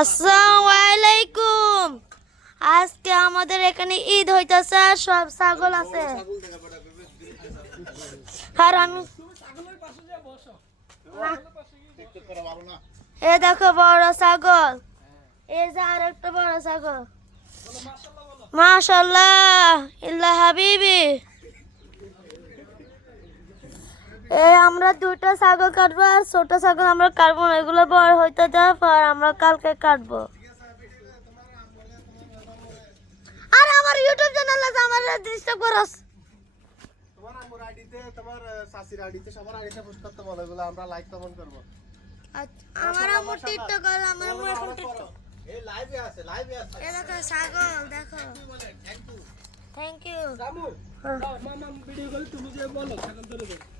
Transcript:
আসসালামু আলাইকুম। আজকে আমাদের এখানে ঈদ হইতাছে, সব ছাগল আছে। আর আমি এ দেখো বড় ছাগল, এই যে আর একটা বড় ছাগল। মাশাআল্লাহ ইল্লা হাবিবি। আমরা দুটো ছাগল কাটবো, আর ছোট ছাগল আমরা কাটবো না, এগুলো বড় হইতে দেব আর আমরা কালকে কাটবো। আর আমার ইউটিউব চ্যানেল আছে, আমার ডিস্টার্ব করছ। তোমার আমার আইডিতে, তোমার সাসির আইডিতে, সবার আইডিতে পোস্ট করতে বলো, এগুলো আমরা লাইক কমেন্ট করব। আচ্ছা, আমার আমু টিকটক করে, আমার আমু এখন টিকটক। এই লাইভে আছে। এই দেখো ছাগল, দেখো। Thank you. রামু, মামা ভিডিও কল তুমি যে বলো, ছাগল ধরে দাও।